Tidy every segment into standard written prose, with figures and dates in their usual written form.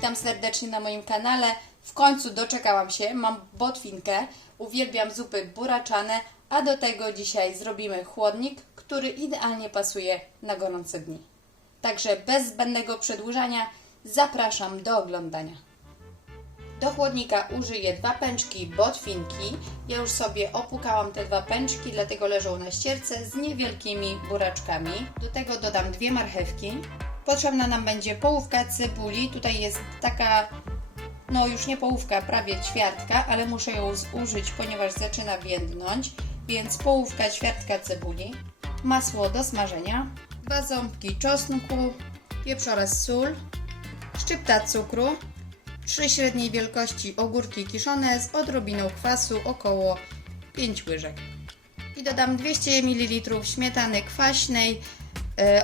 Witam serdecznie na moim kanale. W końcu doczekałam się, mam botwinkę, uwielbiam zupy buraczane, a do tego dzisiaj zrobimy chłodnik, który idealnie pasuje na gorące dni. Także bez zbędnego przedłużania zapraszam do oglądania. Do chłodnika użyję 2 pęczki botwinki. Ja już sobie opłukałam te 2 pęczki, dlatego leżą na ścierce z niewielkimi buraczkami. Do tego dodam 2 marchewki. Potrzebna nam będzie połówka cebuli. Tutaj jest taka, no już nie połówka, prawie ćwiartka, ale muszę ją zużyć, ponieważ zaczyna więdnąć. Więc połówka, ćwiartka cebuli. Masło do smażenia. 2 ząbki czosnku, pieprz oraz sól. Szczypta cukru. 3 średniej wielkości ogórki kiszone z odrobiną kwasu, około 5 łyżek. I dodam 200 ml śmietany kwaśnej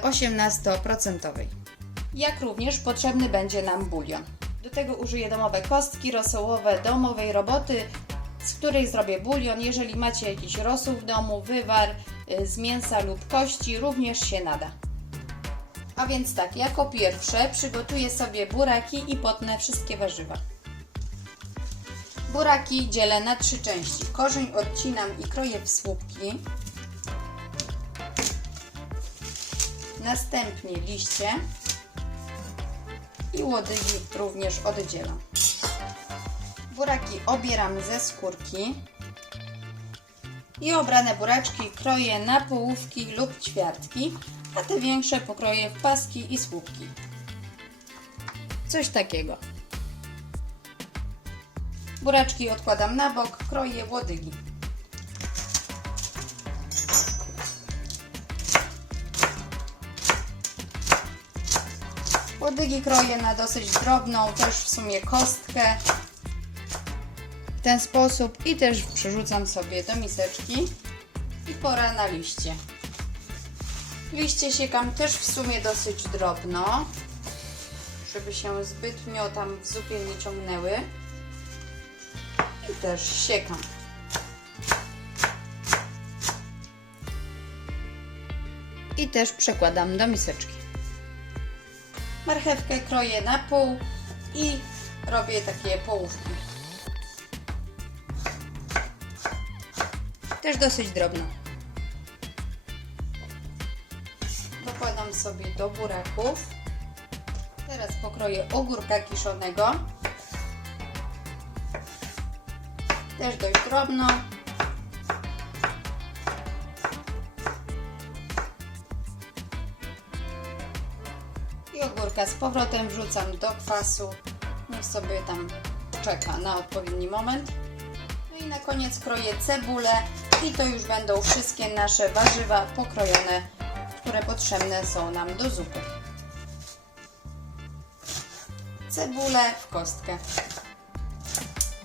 18%. Jak również potrzebny będzie nam bulion. Do tego użyję domowe kostki rosołowe domowej roboty, z której zrobię bulion. Jeżeli macie jakiś rosół w domu, wywar z mięsa lub kości, również się nada. A więc tak, jako pierwsze przygotuję sobie buraki i potnę wszystkie warzywa. Buraki dzielę na 3 części. Korzeń odcinam i kroję w słupki. Następnie liście i łodygi również oddzielam. Buraki obieram ze skórki i obrane buraczki kroję na połówki lub ćwiartki, a te większe pokroję w paski i słupki. Coś takiego. Buraczki odkładam na bok, kroję łodygi. Łodygi kroję na dosyć drobną, też w sumie kostkę. W ten sposób i też przerzucam sobie do miseczki. I pora na liście. Liście siekam też w sumie dosyć drobno, żeby się zbytnio tam w zupie nie ciągnęły. I też siekam. I też przekładam do miseczki. Marchewkę kroję na pół i robię takie połówki. Też dosyć drobno. Dokładam sobie do buraków. Teraz pokroję ogórka kiszonego. Też dość drobno. I ogórka z powrotem wrzucam do kwasu. Niech sobie tam czeka na odpowiedni moment. No i na koniec kroję cebulę i to już będą wszystkie nasze warzywa pokrojone, które potrzebne są nam do zupy. Cebulę w kostkę.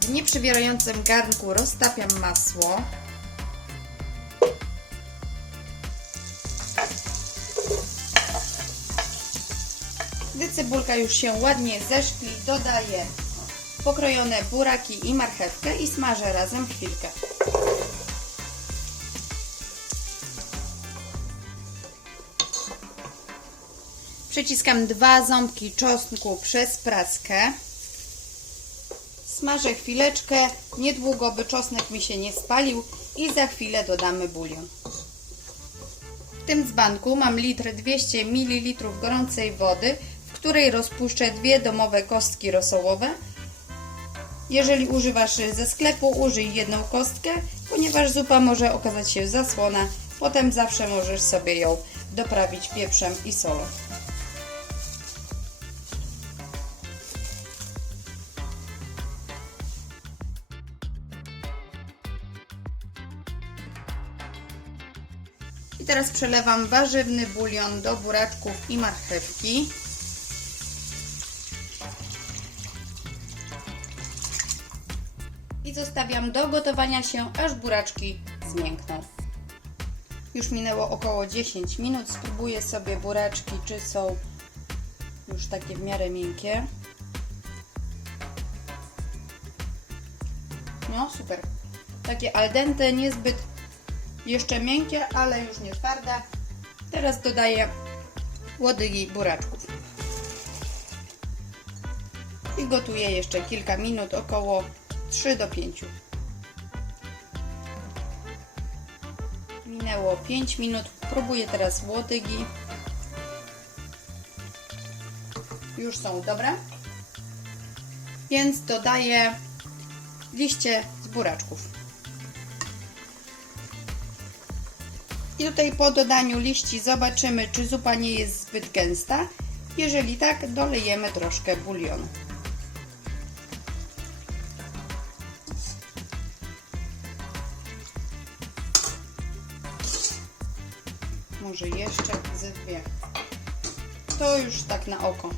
W nieprzybierającym garnku roztapiam masło. Gdy cebulka już się ładnie zeszkli, dodaję pokrojone buraki i marchewkę i smażę razem chwilkę. Przyciskam 2 ząbki czosnku przez praskę. Smażę chwileczkę, niedługo, by czosnek mi się nie spalił i za chwilę dodamy bulion. W tym dzbanku mam 200 ml gorącej wody, w której rozpuszczę 2 domowe kostki rosołowe. Jeżeli używasz ze sklepu, użyj 1 kostkę, ponieważ zupa może okazać się za słona. Potem zawsze możesz sobie ją doprawić pieprzem i solą. I teraz przelewam warzywny bulion do buraczków i marchewki. I zostawiam do gotowania się, aż buraczki zmiękną. Już minęło około 10 minut. Spróbuję sobie buraczki, czy są już takie w miarę miękkie. No super. Takie al dente, niezbyt jeszcze miękkie, ale już nie twarde. Teraz dodaję łodygi buraczków. gotuję jeszcze kilka minut, około 3 do 5. Minęło 5 minut, próbuję teraz łodygi. Już są dobre. Więc dodaję liście z buraczków. I tutaj po dodaniu liści zobaczymy, czy zupa nie jest zbyt gęsta. Jeżeli tak, dolejemy troszkę bulionu. Może jeszcze ze 2. To już tak na oko.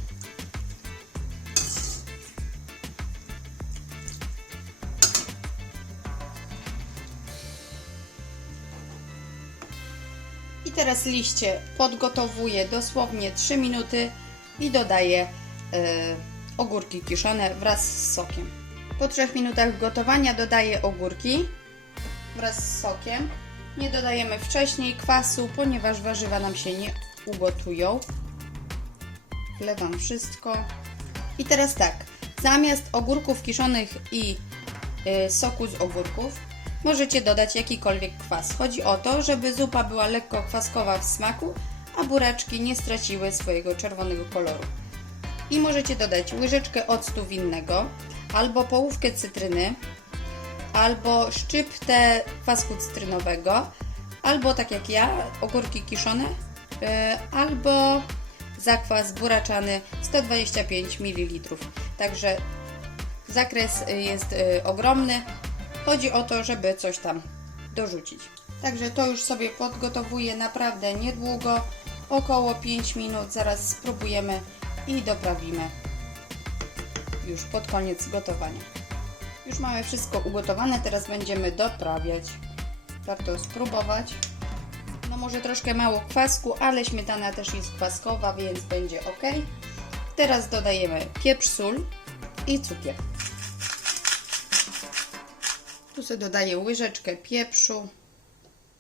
I teraz liście podgotowuję dosłownie 3 minuty i dodaję ogórki kiszone wraz z sokiem. Po 3 minutach gotowania dodaję ogórki wraz z sokiem. Nie dodajemy wcześniej kwasu, ponieważ warzywa nam się nie ugotują. Wlewam wszystko. I teraz tak, zamiast ogórków kiszonych i soku z ogórków możecie dodać jakikolwiek kwas. Chodzi o to, żeby zupa była lekko kwaskowa w smaku, a buraczki nie straciły swojego czerwonego koloru. I możecie dodać łyżeczkę octu winnego, albo połówkę cytryny, albo szczyptę kwasku cytrynowego, albo tak jak ja, ogórki kiszone, albo zakwas buraczany 125 ml. Także zakres jest ogromny. Chodzi o to, żeby coś tam dorzucić. Także to już sobie podgotowuję naprawdę niedługo, około 5 minut. Zaraz spróbujemy i doprawimy już pod koniec gotowania. Już mamy wszystko ugotowane, teraz będziemy doprawiać. Warto spróbować. No może troszkę mało kwasku, ale śmietana też jest kwaskowa, więc będzie ok. Teraz dodajemy pieprz, sól i cukier. Tu sobie dodaję łyżeczkę pieprzu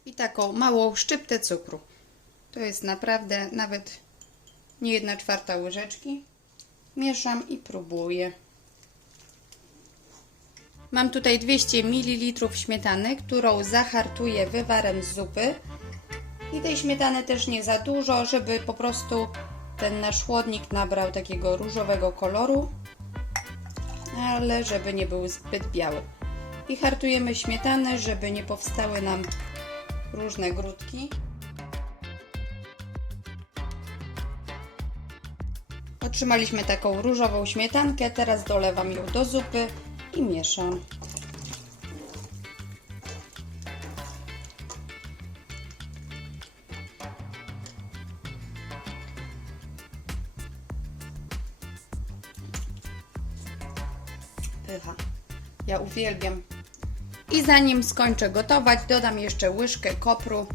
i taką małą szczyptę cukru. To jest naprawdę nawet nie 1/4 łyżeczki. Mieszam i próbuję. Mam tutaj 200 ml śmietany, którą zahartuję wywarem z zupy. I tej śmietany też nie za dużo, żeby po prostu ten nasz chłodnik nabrał takiego różowego koloru, ale żeby nie był zbyt biały. I hartujemy śmietanę, żeby nie powstały nam różne grudki. Otrzymaliśmy taką różową śmietankę, teraz dolewam ją do zupy i mieszam. Pycha. Ja uwielbiam. I zanim skończę gotować, dodam jeszcze łyżkę kopru.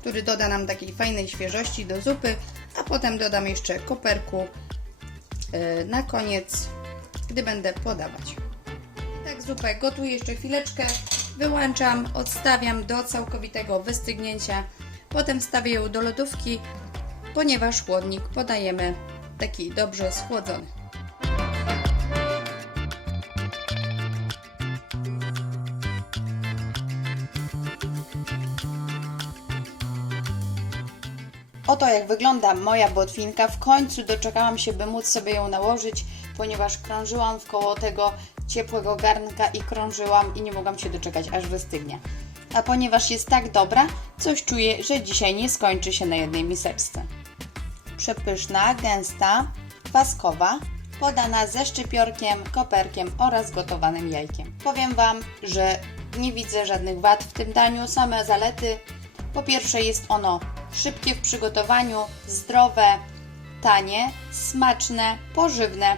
Który doda nam takiej fajnej świeżości do zupy, a potem dodam jeszcze koperku na koniec, gdy będę podawać. Tak, zupę gotuję jeszcze chwileczkę, wyłączam, odstawiam do całkowitego wystygnięcia, potem wstawię ją do lodówki, ponieważ chłodnik podajemy taki dobrze schłodzony. Oto jak wygląda moja botwinka. W końcu doczekałam się, by móc sobie ją nałożyć, ponieważ krążyłam wkoło tego ciepłego garnka i krążyłam i nie mogłam się doczekać, aż wystygnie. A ponieważ jest tak dobra, coś czuję, że dzisiaj nie skończy się na jednej miseczce. Przepyszna, gęsta, kwaskowa, podana ze szczypiorkiem, koperkiem oraz gotowanym jajkiem. Powiem Wam, że nie widzę żadnych wad w tym daniu, same zalety. Po pierwsze jest ono szybkie w przygotowaniu, zdrowe, tanie, smaczne, pożywne.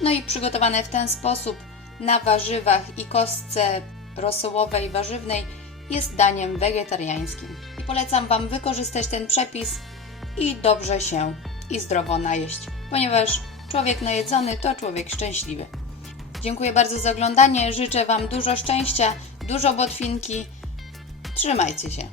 No i przygotowane w ten sposób na warzywach i kostce rosołowej, warzywnej jest daniem wegetariańskim. I polecam Wam wykorzystać ten przepis i dobrze się i zdrowo najeść, ponieważ człowiek najedzony to człowiek szczęśliwy. Dziękuję bardzo za oglądanie, życzę Wam dużo szczęścia, dużo botwinki. Trzymajcie się.